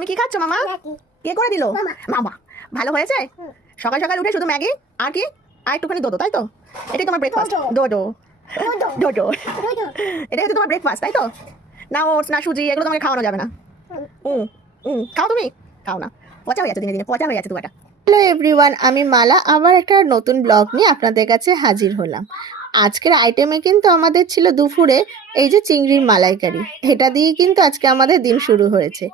তুমি কি খাচ্ছ মামা? কে করে দিল? মামা। ভালো হয়েছে? সকাল সকাল উঠে শুধু ম্যাগি আর কি আর একটুখানি দোদো, তাই তো? এটাই তোমার ব্রেকফাস্ট? দোদো দোদো এটাই হচ্ছে তোমার ব্রেকফাস্ট, তাই তো? না ওটস না সুজি এগুলো তোমাকে খাওয়ানো যাবে না। খাও তুমি? খাও না, পচা হয়ে যাচ্ছে, দিনে দিনে পচা হয়ে যাচ্ছে তোমাটা। হ্যালো এভরিওয়ান, আমি মালা আবার একটা নতুন ব্লগ নিয়ে আপনাদের কাছে হাজির হলাম। আজকের আইটেমে কিন্তু আমাদের ছিল দুপুরে এই যে চিংড়ির মালাইকারি, এটা দিয়ে কিন্তু আজকে আমাদের দিন শুরু হয়েছে।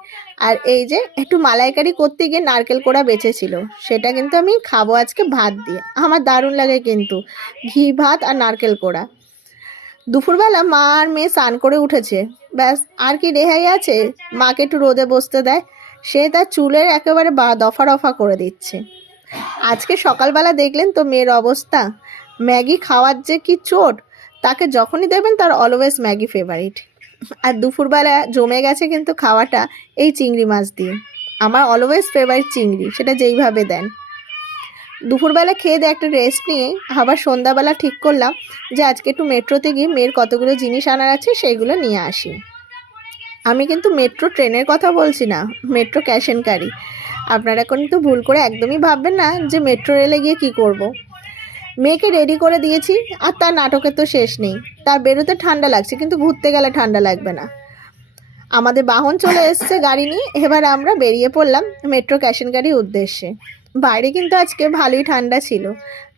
আর এই যে একটু মালাইকারি করতে গিয়ে নারকেল কোড়া বেঁচেছিল, সেটা কিন্তু আমি খাবো আজকে ভাত দিয়ে। আমার দারুণ লাগে কিন্তু ঘি ভাত আর নারকেল কোড়া। দুপুরবেলা মা আর মেয়ে স্নান করে উঠেছে, ব্যাস আর কি রেহাই আছে, মাকে একটু রোদে বসতে দেয়, সে তার চুলের একেবারে দফা রফা করে দিচ্ছে। আজকে সকালবেলা দেখলেন তো মেয়ের অবস্থা, ম্যাগি খাওয়ার যে কি চোট, তাকে যখনই দেবেন তার অলওয়েজ ম্যাগি ফেভারিট। আর দুপুরবেলা জমে গেছে কিন্তু খাওয়াটা এই চিংড়ি মাছ দিয়ে। আমার অলওয়েজ ফেভারিট চিংড়ি, সেটা যেইভাবে দেন। দুপুরবেলা খেয়ে দিয়ে একটা রেস্ট নিয়ে আবার সন্ধ্যাবেলা ঠিক করলাম যে আজকে একটু মেট্রোতে গিয়ে মেয়ের কতগুলো জিনিস আনার আছে সেইগুলো নিয়ে আসি। আমি কিন্তু মেট্রো ট্রেনের কথা বলছি না, মেট্রো ক্যাশ এন্ড ক্যারি। আপনারা কিন্তু ভুল করে একদমই ভাববেন না যে মেট্রো রেলে গিয়ে কি করব। মেয়েকে রেডি করে দিয়েছি আর তার নাটকের তো শেষ নেই। তার বেরোতে ঠান্ডা লাগছে কিন্তু ঘুরতে গেলে ঠান্ডা লাগবে না। আমাদের বাহন চলে এসছে গাড়ি নিয়ে, এবার আমরা বেরিয়ে পড়লাম মেট্রো ক্যাশ এন্ড ক্যারির উদ্দেশ্যে। বাইরে কিন্তু আজকে ভালোই ঠান্ডা ছিল,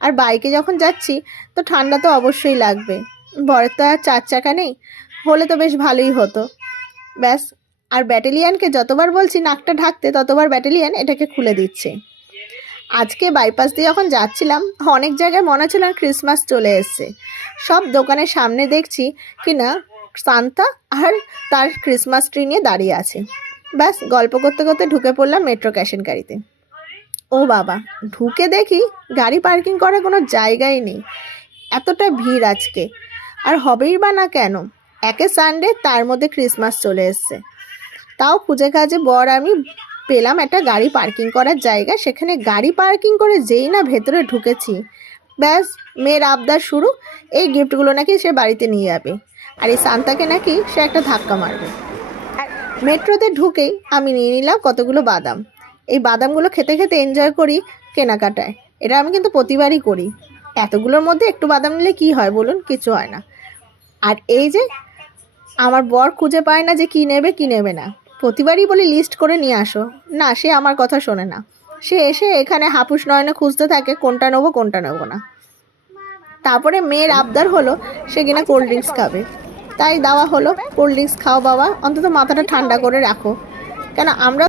আর বাইকে যখন যাচ্ছি তো ঠান্ডা তো অবশ্যই লাগবে। বরের তো আর 4 চাকা নেই, হলে তো বেশ ভালোই হতো। ব্যাস, আর ব্যাটালিয়ানকে যতবার বলছি নাকটা ঢাকতে ততবার ব্যাটালিয়ান এটাকে খুলে দিচ্ছে। আজকে বাইপাস দিয়ে যখন যাচ্ছিলাম অনেক জায়গায় মনে হচ্ছিল ক্রিসমাস চলে এসছে। সব দোকানের সামনে দেখছি কিনা সান্তা আর তার ক্রিসমাস ট্রি নিয়ে দাঁড়িয়ে আছে। ব্যাস গল্প করতে করতে ঢুকে পড়লাম মেট্রো ক্যাশ এন্ড ক্যারিতে। ও বাবা, ঢুকে দেখি গাড়ি পার্কিং করার কোনো জায়গাই নেই। এতটা ভিড় আজকে, আর হবেই বা না কেন, একে সানডে তার মধ্যে ক্রিসমাস চলে এসছে। তাও খুঁজে খাজে বর আমি পেলাম একটা গাড়ি পার্কিং করার জায়গা। সেখানে গাড়ি পার্কিং করে যেই না ভেতরে ঢুকেছি, ব্যাস মেয়ের আবদার শুরু, এই গিফটগুলো নাকি সে বাড়িতে নিয়ে যাবে, আর এই সান্তাকে নাকি সে একটা ধাক্কা মারবে। আর মেট্রোতে ঢুকেই আমি নিয়ে নিলাম কতগুলো বাদাম। এই বাদামগুলো খেতে খেতে এনজয় করি কেনাকাটায়, এটা আমি কিন্তু প্রতিবারই করি। এতগুলোর মধ্যে একটু বাদাম নিলে কি হয় বলুন, কিছু হয় না। আর এই যে আমার বর খুঁজে পায় না যে কি নেবে কি নেবে না, প্রতিবারই বলি লিস্ট করে নিয়ে আসো, না সে আমার কথা শোনে না। সে এসে এখানে হাপুস নয়নে খুঁজতে থাকে কোনটা নেবো কোনটা নেবো না। তারপরে মেয়ের আবদার হলো সে কিনা কোল্ড ড্রিঙ্কস খাবে, তাই দেওয়া হলো কোল্ড ড্রিঙ্কস খাও বাবা, অন্তত মাথাটা ঠান্ডা করে রাখো। কেন আমরা